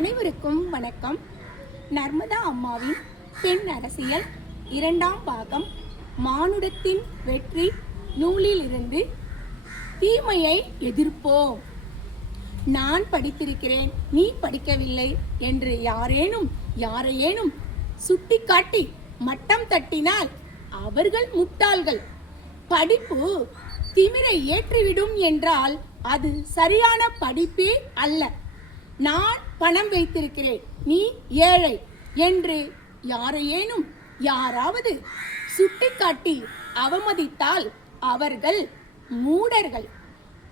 அனைவருக்கும் வணக்கம். நர்மதா அம்மாவின் பெண் அரசியல் 2ஆம் பாகம் மானுடத்தின் வெற்றி நூலில் இருந்து தீமையை எதிர்ப்போம். நான் படித்திருக்கிறேன், நீ படிக்கவில்லை என்று யாரையேனும் சுட்டிக்காட்டி மட்டம் தட்டினால் அவர்கள் முட்டாள்கள். படிப்பு திமிரை ஏற்றிவிடும் என்றால் அது சரியான படிப்பே அல்ல. நான் பணம் வைத்திருக்கிறேன், நீ ஏழை என்று யாராவது சுட்டிக்காட்டி அவமதித்தால் அவர்கள் மூடர்கள்.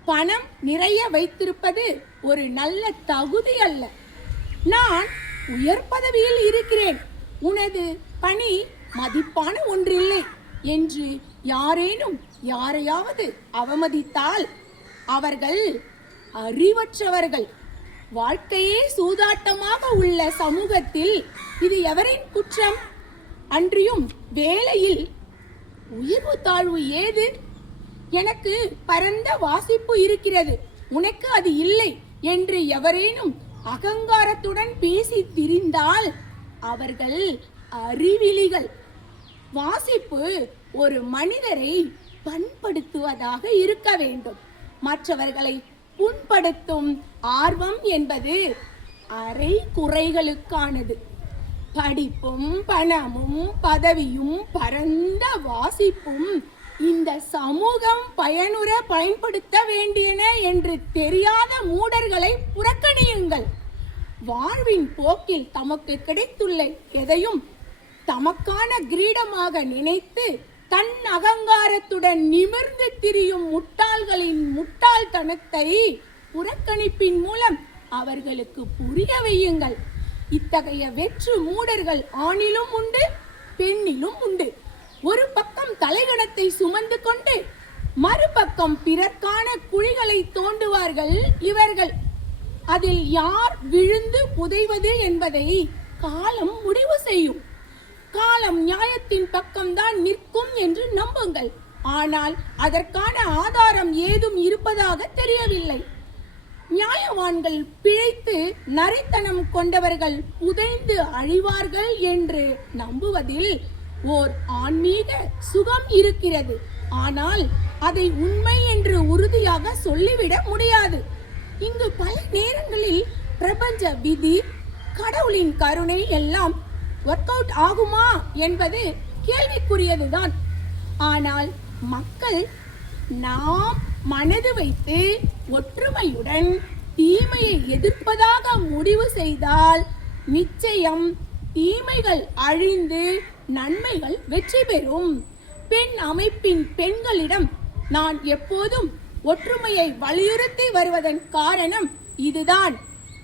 பணம் நிறைய வைத்திருப்பது ஒரு நல்ல தகுதி அல்ல. நான் உயர் பதவியில் இருக்கிறேன், உனது பணி மதிப்பான ஒன்றில்லை என்று யாரையாவது அவமதித்தால் அவர்கள் அறிவற்றவர்கள். வாழ்க்கையே சூதாட்டமாக உள்ள சமூகத்தில் இது எவரின் குற்றம்? அன்றியும் வேலையில் உயர்வு தாழ்வு ஏது? எனக்கு பரந்த வாசிப்பு இருக்கிறது, உனக்கு அது இல்லை என்று எவரேனும் அகங்காரத்துடன் பேசி திரிந்தால் அவர்கள் அறிவிலிகள். வாசிப்பு ஒரு மனிதரை பண்படுத்துவதாக இருக்க வேண்டும். மற்றவர்களை புண்படுத்தும் ஆர்வம் என்பது அரை குறைகளுக்கானது. படிப்பும் பணமும் பதவியும் பரந்த வாசிப்பும் இந்த சமூகம் பயனுற பயன்படுத்த வேண்டியன என்று தெரியாத மூடர்களை புறக்கணியுங்கள். வாழ்வின் போக்கில் தமக்கு கிடைத்துள்ள எதையும் தமக்கான கிரீடமாக நினைத்து தன் அகங்காரத்துடன் நிமிர்ந்து திரியும் முட்டாள்களின் முட்டாள்தனத்தை புறக்கணிப்பின் மூலம் அவர்களுக்கு புரிய வையுங்கள். இத்தகைய வெற்று மூடர்கள் ஆணிலும் உண்டு, பெண்ணிலும் உண்டு. ஒரு பக்கம் தலைகணத்தை சுமந்து கொண்டு மறுபக்கம் பிறர்க்கான குழிகளை தோண்டுவார்கள் இவர்கள். அதில் யார் விழுந்து புதைவது என்பதை காலம் முடிவு செய்யும். காலம் நியாயத்தின் பக்கம்தான் நிற்கும் என்று நம்புங்கள். ஆனால் அதற்கான ஆதாரம் ஏதும் இருப்பதாக தெரியவில்லை. நியாயவான்கள் பிழைத்து நரித்தனம் கொண்டவர்கள் புதைந்து அழிவார்கள் என்று நம்புவதில் ஓர் ஆன்மீக சுகம் இருக்கிறது. ஆனால் அதை உண்மை என்று உறுதியாக சொல்லிவிட முடியாது. இங்கு பல நேரங்களில் பிரபஞ்ச விதி, கடவுளின் கருணை எல்லாம் ஒர்க் அவுட் ஆகுமா என்பது கேள்விக்குரியதுதான். ஆனால் மக்கள் நாம் மனது வைத்து ஒற்றுமையுடன் தீமையை எதிர்ப்பதாக முடிவு செய்தால் நிச்சயம் தீமைகள் அழிந்து நன்மைகள் வெற்றி பெறும். பெண் அமைப்பின் பெண்களிடம் நான் எப்போதும் ஒற்றுமையை வலியுறுத்தி வருவதன் காரணம் இதுதான்.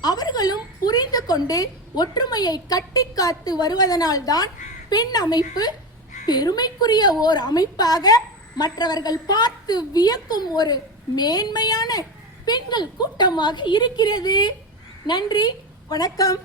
அவர்களும் புரிந்து கொண்டு ஒற்றுமையை கட்டி காத்து வருவதனால்தான் பெண் அமைப்பு பெருமைக்குரிய ஓர் அமைப்பாக மற்றவர்கள் பார்த்து வியக்கும் ஒரு மேன்மையான பெண்கள் கூட்டமாக இருக்கிறது. நன்றி, வணக்கம்.